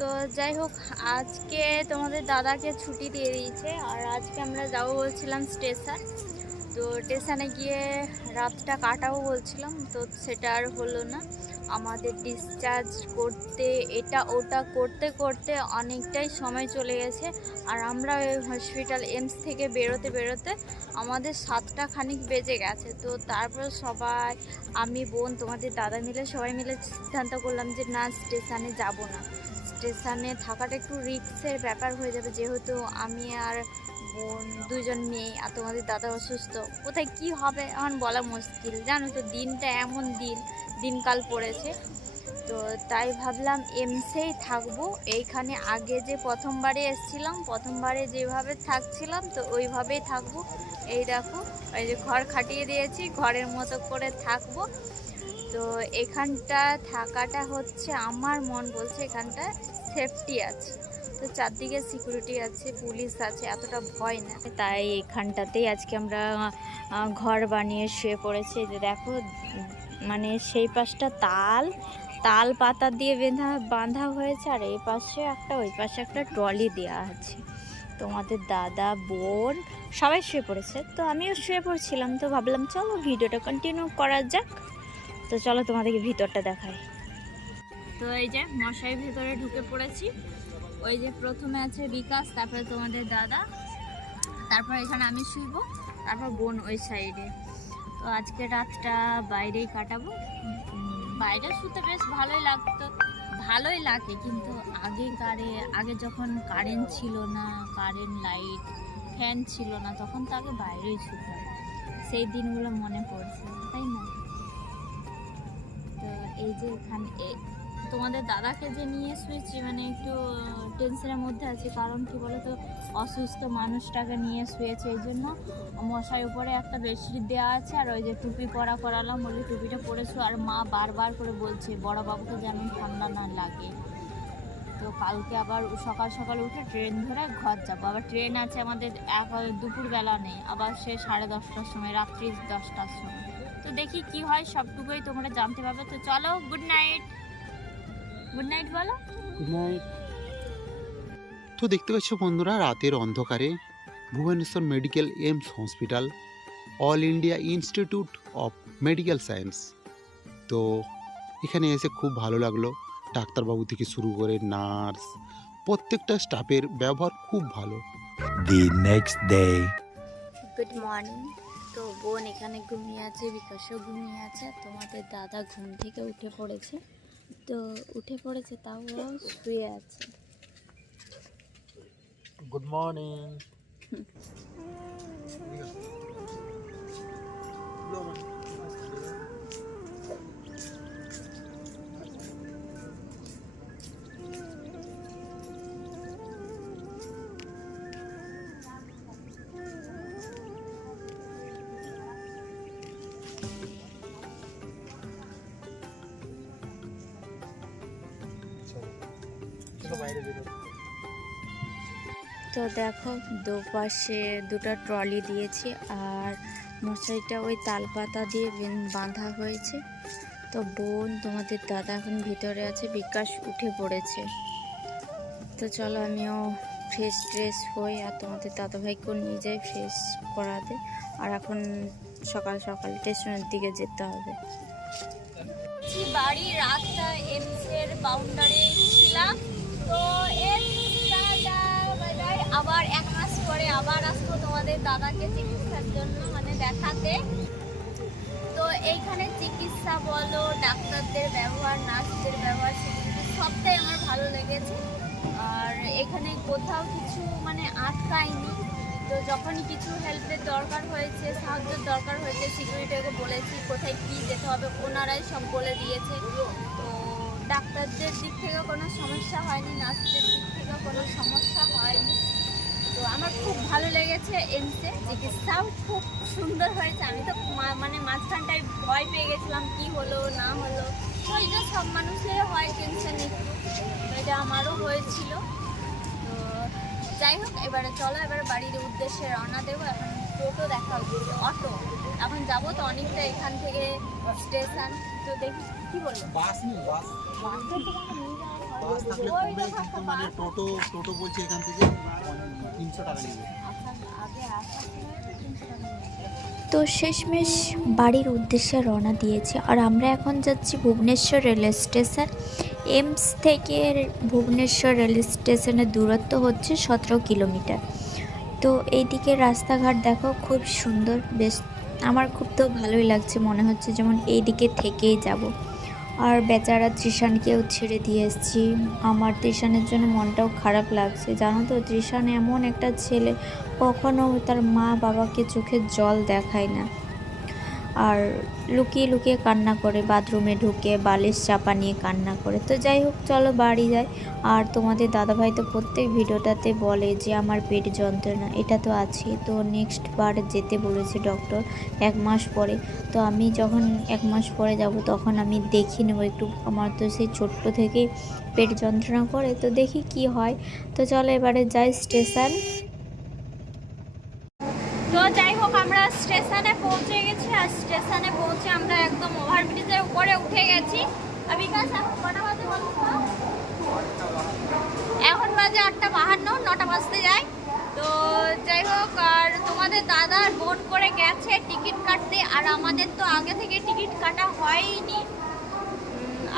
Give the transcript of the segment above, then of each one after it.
তো যাই হোক, আজকে তোমাদের দাদাকে ছুটি দিয়ে দিয়েছে আর আজকে আমরা যাব বলছিলাম স্টেশন। তো স্টেশনে গিয়ে রাতটা কাটাবো বলছিলাম, তো সেটা আর হলো না। আমাদের ডিসচার্জ করতে, এটা ওটা করতে করতে অনেকটাই সময় চলে গেছে। আর আমরা ওই হসপিটাল এমস থেকে বেরোতে বেরোতে আমাদের সাতটা খানিক বেজে গেছে। তো তারপর সবাই, আমি, বোন, তোমাদের দাদা মিলে সবাই মিলে সিদ্ধান্ত করলাম যে না, স্টেশনে যাব না। স্টেশনে থাকাটা একটু রিক্সের ব্যাপার হয়ে যাবে। যেহেতু আমি আর বোন দুজন মেয়ে আর তোমাদের দাদা অসুস্থ, কোথায় কি হবে এখন বলা মুশকিল। জানো তো, দিনটা এমন দিন, দিনকাল পড়েছে। তো তাই ভাবলাম এমসেই থাকব। এইখানে আগে যে প্রথমবারে এসেছিলাম, প্রথমবারে যেভাবে থাকছিলাম, তো ওইভাবেই থাকব। এই দেখো, এই যে ঘর খাটিয়ে দিয়েছি, ঘরের মতো করে থাকব। তো এখানটা থাকাটা হচ্ছে আমার মন বলছে এখানটা সেফটি আছে। তো চারদিকে সিকিউরিটি আছে পুলিশ আছে, এতটা ভয় না। তাই এখানটাতেই আজকে আমরা ঘর বানিয়ে শুয়ে পড়েছি। যে দেখো মানে সেই পাশটা তাল তাল পাতা দিয়ে বেঁধা, বাঁধা হয়েছে, আর এই পাশে একটা, ওই পাশে একটা ট্রলি দেওয়া আছে। তোমাদের দাদা, বোন সবাই শুয়ে পড়েছে। তো আমিও শুয়ে পড়ছিলাম, তো ভাবলাম, চলো ভিডিওটা কন্টিনিউ করা যাক। তো চলো তোমাদেরকে ভিতরটা দেখাই। তো এই যে মশাই ভিতরে ঢুকে পড়েছি। ওই যে প্রথমে আছে বিকাশ, তারপরে তোমাদের দাদা, তারপর এখানে আমি শুইব, তারপর বোন ওই সাইডে। তো আজকে রাতটা বাইরেই কাটাবো। বাইরে শুতে বেশ ভালোই লাগতো, ভালোই লাগে, কিন্তু আগেকারে আগে যখন কারেন্ট ছিল না কারেন্ট লাইট ফ্যান ছিল না, তখন তো আগে বাইরেই শুতাম সেই দিনগুলো মনে পড়ছে, তাই না? তো এই যে এখানে তোমাদের দাদাকে যে নিয়ে শুয়েছি মানে একটু টেনশনের মধ্যে আছি। কারণ কি বলতো, অসুস্থ মানুষটাকে নিয়ে শুয়েছে, এই জন্য মশাই উপরে একটা বেডশিট দেওয়া আছে, আর ওই যে টুপি পরা করালাম বলে টুপিটা পরেছো আর মা বারবার করে বলছে, বড় বাবুকে যেন ঠান্ডা না লাগে। তো কালকে আবার সকাল সকাল উঠে ট্রেন ধরে ঘর যাব। আবার ট্রেন আছে আমাদের এক দুপুরবেলা নেই, আবার সে সাড়ে দশটার সময়, রাত্রি দশটার সময়। তো দেখি কি হয়, সবটুকুই তোমরা জানতে পারবে। তো চলো গুড নাইট গুড নাইট বলো গুড নাইট তো দেখতে পাচ্ছ বন্ধুরা রাতের অন্ধকারে Bhubaneswar medical AIIMS hospital all India institute of medical science. তো এখানে এসে খুব ভালো লাগল ডাক্তারবাবু থেকে শুরু করে নার্স প্রত্যেকটা স্টাফের ব্যবহার খুব ভালো। The next day. Good morning তো বোন এখানে ঘুমিয়ে আছে বিকাশও ঘুমিয়ে আছে। তোমাদের দাদা ঘুম থেকে উঠে পড়েছে। তো উঠে পড়েছে তাও শুয়ে আছে। গুড মর্নিং তো দেখো দুপাশে দুটো ট্রলি দিয়েছি আর মশারিটা ওই তালপাতা দিয়ে বাঁধা হয়েছে। তো বোন, তোমাদের দাদা এখন ভিতরে আছে, বিকাশ উঠে পড়েছে। তো চলো আমিও ফ্রেশ ট্রেশ হই আর তোমাদের দাদাভাইকেও নিয়ে যাই ফ্রেশ করাতে। আর এখন সকাল সকাল স্টেশনের দিকে যেতে হবে। বাড়ি রাতটা এমসের বাউন্ডারি ছিলাম। তো এর। আবার এক মাস পরে আবার আসব তোমাদের দাদাকে চিকিৎসার জন্য মানে দেখাতে। তো এইখানে চিকিৎসা বলো, ডাক্তারদের ব্যবহার, নার্সদের ব্যবহার সবটাই আমার ভালো লেগেছে। আর এখানে কোথাও কিছু মানে আটকায়নি। তো যখন কিছু হেল্পের দরকার হয়েছে, সাহায্যের দরকার হয়েছে সিকিউরিটিকে বলেছি কোথায় কী যেতে হবে, ওনারাই সব বলে দিয়েছে। তো ডাক্তারদের দিক থেকে কোনো সমস্যা হয়নি, নার্সদের দিক থেকেও কোনো সমস্যা হয়নি। তো আমার খুব ভালো লেগেছে এমসে চিকিৎসাও খুব সুন্দর হয়েছে। আমি তো মানে মাঝখানটায় ভয় পেয়ে গেছিলাম কি হলো না হলো। তো এটা সব মানুষের হয় টেনশন একটু। এটা আমারও হয়েছিল। তো যাই হোক এবারে চলো এবারে বাড়ির উদ্দেশ্যে রওনা দেবো। এখন টোটো দেখা হচ্ছে অটো। এখন যাব তো অনেকটা এখান থেকে স্টেশন। তো দেখি কি বলব? বাস বাস। বাসে তো বাস থাকলে কমে কিন্তু মানে টোটো টোটো বলছে এখান থেকে তিনশো টাকা নেবে। তো শেষমেশ বাড়ির উদ্দেশ্যে রওনা দিয়েছি। আর আমরা এখন যাচ্ছি ভুবনেশ্বর রেল স্টেশন। এমস থেকে ভুবনেশ্বর রেল স্টেশনের দূরত্ব হচ্ছে সতেরো কিলোমিটার। তো এইদিকে রাস্তাঘাট দেখো খুব সুন্দর। বেশ আমার খুব তো ভালোই লাগছে। মনে হচ্ছে যেমন এইদিকে থেকেই যাব। আর বেচারা ত্রিশানকেও ছেড়ে দিয়ে এসেছি। আমার ত্রিশানের জন্য মনটাও খারাপ লাগছে, জানো তো? ত্রিশান এমন একটা ছেলে কখনও তার মা বাবাকে চোখের জল দেখায় না। আর লুকিয়ে লুকিয়ে কান্না করে, বাথরুমে ঢুকে বালিশ চাপা নিয়ে কান্না করে। তো যাই হোক, চলো বাড়ি যাই। আর তোমাদের দাদাভাই তো প্রত্যেক ভিডিওটাতে বলে যে, আমার পেট যন্ত্রণা। এটা তো আছে তো নেক্সট বার যেতে বলেছে ডক্টর এক মাস পরে। তো আমি যখন এক মাস পরে যাব, তখন আমি দেখি নেব একটু। আমার তো সেই ছোট্ট থেকে পেট যন্ত্রণা করে। তো দেখি কি হয়। তো চলো এবারে যাই স্টেশন তো যাই হোক আমরা স্টেশনে পৌঁছে গেছি আর স্টেশনে পৌঁছে আমরা একদম ওভারব্রিজের উপরে উঠে গেছি আর বিকাশ এখন কটা বাজে বলো তো? এখন বাজে আটটা বাহান্ন, নটা বাজতে যায়। তো যাই হোক, আর তোমাদের দাদা বোট করে গেছে টিকিট কাটতে, আর আমাদের তো আগে থেকে টিকিট কাটা হয়নি।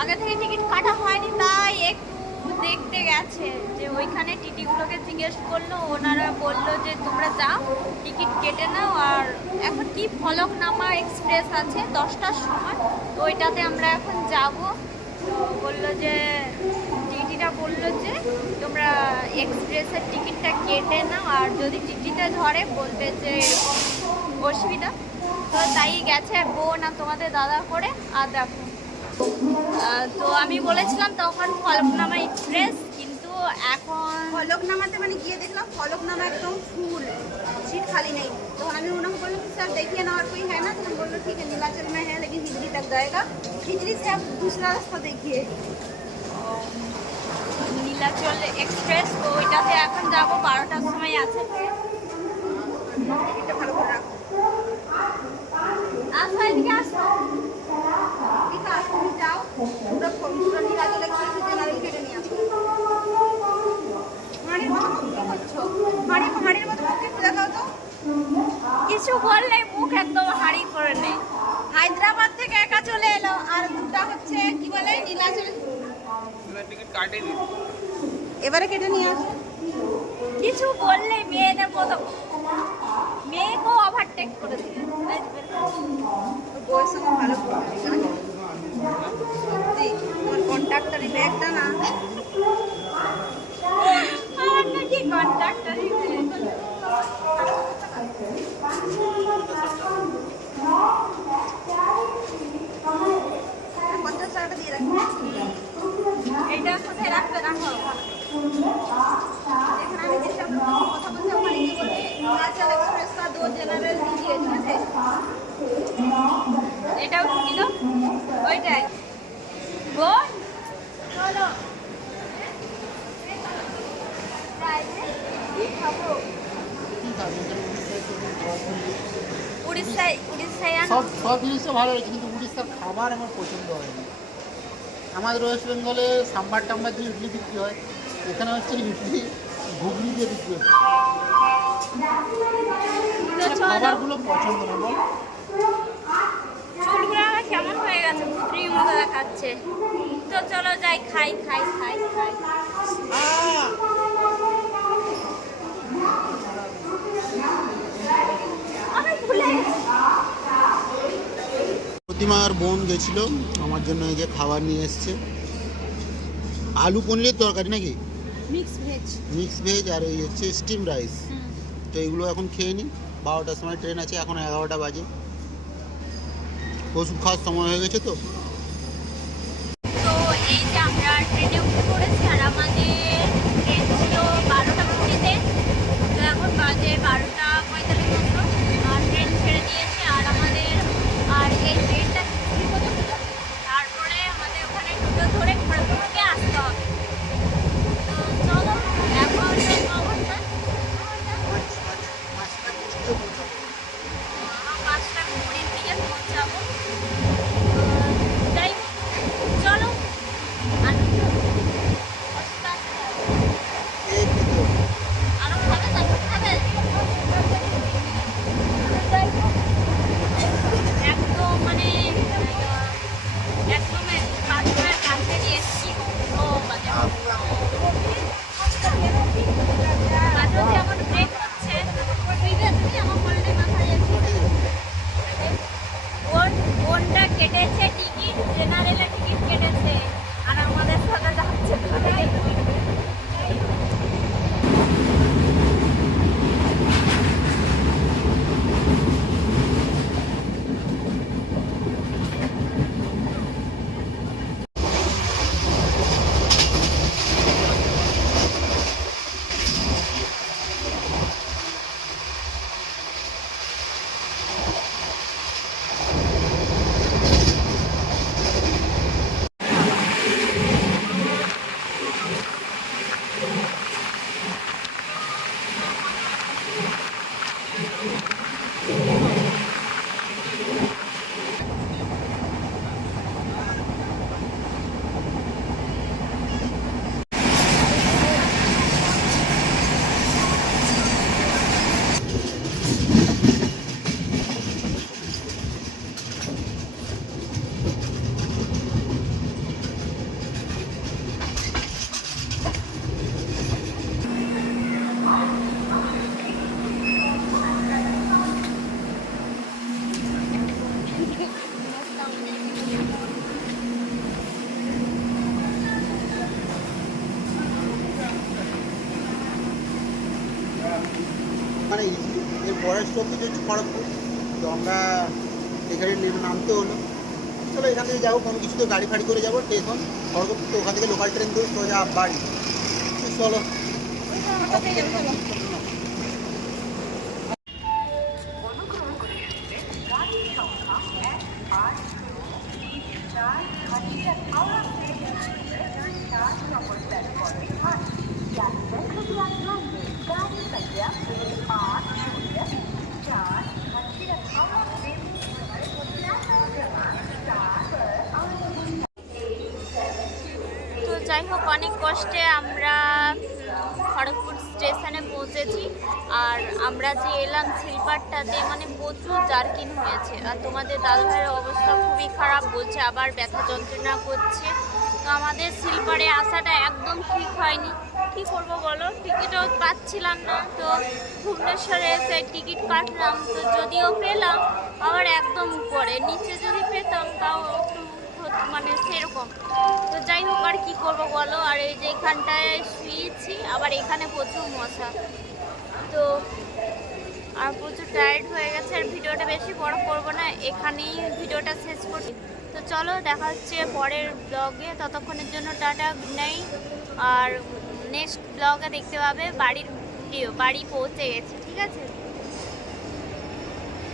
আগে থেকে টিকিট কাটা হয়নি, তাই একটু দেখতে গেছে যে ওইখানে টিটিগুলোকে জিজ্ঞেস করল, ওনারা বলল যে তোমরা যাও, টিকিট কেটে নাও, আর এখন কি ফলকনামা এক্সপ্রেস আছে, দশটার সময়, তো ওইটাতে আমরা এখন যাব। বলল যে টিটিটা বললো যে তোমরা এক্সপ্রেসের টিকিটটা কেটে নাও আর যদি টিটিতে ধরে বলবে যে এরকম অসুবিধা তো তাই গেছে বোন আর তোমাদের দাদা করে আর দেখো আহ, তো আমি বলেছিলাম তখন ফলকনামা এক্সপ্রেস কিন্তু এখন ফলকনামাতে মানে গিয়ে দেখলাম ফলকনামা একদম ফুল सीट खाली नहीं तो हमें उन्होंने बोला कि सर देखिए ना और कोई है ना तो हम बोल रहे ठीक है नीलाचल में है लेकिन हिजली तक जाएगा हिजली से आप दूसरा रास्ता देखिए নীলাচল এক্সপ্রেস তো ওইটাতে এখন যাব বারোটার সময় আছে। করে রাখো। আসো এদিকে আসো। তুমি যাও। পুরো নীলাচল এক্সপ্রেস জেনারেল কেটে নিয়ে আসো। কিছু বললে মুখ একদম হাঁড়ি করে নেই হায়দ্রাবাদ থেকে একা চলে এলো আর দুটা হচ্ছে কি বলে নীলাচল। এবারে কেটে নিয়ে আস। কিছু বললে মেয়েদের মতো মেয়েকেও ওভারটেক করে দিবে বউয়ের ভালো সত্যি তোমার কন্ট্রাক্টারি ব্যাগটা না সব জিনিসটা ভালো হয়েছে কিন্তু উড়িষ্যার খাবার আমার পছন্দ হয়নি। আমাদের ওয়েস্ট বেঙ্গলে সাম্বার টাম্বার দিয়ে ইডলি বিক্রি হয় এখানে হচ্ছে ইডলি ঘুগনি দিয়ে বিক্রি হচ্ছে খাবারগুলো পছন্দ না বল। চুলগুলো আমার কেমন হয়ে গেছে? পুত্রির মতো দেখাচ্ছে। তো চলো যাই খাই খাই খাই খাই। আমি ভুলে গেছি প্রতিমার বোন গেছিল আমার জন্য এই যে খাবার নিয়ে এসছে। আলু পনিরের তরকারি নাকি? মিক্স ভেজ মিক্স ভেজ আর এই হচ্ছে স্টিম রাইস তো এগুলো এখন খেয়ে নিই বারোটার সময় ট্রেন আছে এখন এগারোটা বাজে। ওষুধ খাওয়ার সময় হয়ে গেছে তো তো? পরের স্টপেজ হচ্ছে খড়গপুর। তো আমরা এখানে নামতে হলো। চলো এখান থেকে যাব, কোনো কিছু তো গাড়ি ফাড়ি করে যাব স্টেশন খড়গপুর তো ওখান থেকে লোকাল ট্রেন ধরে সোজা বাড়ি। তো চলো। তো যাই হোক অনেক কষ্টে আমরা উম, খড়গপুর পৌঁছেছি আর আমরা যে এলাম শিলপাটটাতে মানে প্রচুর জার্কিন হয়েছে। আর তোমাদের দাদু ভাইয়ের অবস্থা খুবই খারাপ বলছে, আবার ব্যথা যন্ত্রণা করছে। তো আমাদের শিলপাড়ে আসাটা একদম ঠিক হয়নি। কি করব বলো? টিকিটও পাচ্ছিলাম না। তো ভুবনেশ্বরে এসে টিকিট কাটলাম। তো যদিও পেলাম, আবার একদম উপরে। নিচে যদি পেতাম, তাও একটু মানে সেরকম। করব বলো? আর এই যে এখানটায় শুয়েছি, আবার এখানে প্রচুর মশা। তো আর প্রচুর টায়ার্ড হয়ে গেছে, আর ভিডিওটা বেশি বড় করব না, এখানেই ভিডিওটা শেষ করছি। তো চলো, দেখা হচ্ছে পরের ব্লগে ততক্ষণের জন্য টাটা গুড নাইট আর নেক্সট ব্লগে দেখতে পাবে, বাড়ির বাড়ি পৌঁছে গেছে, ঠিক আছে?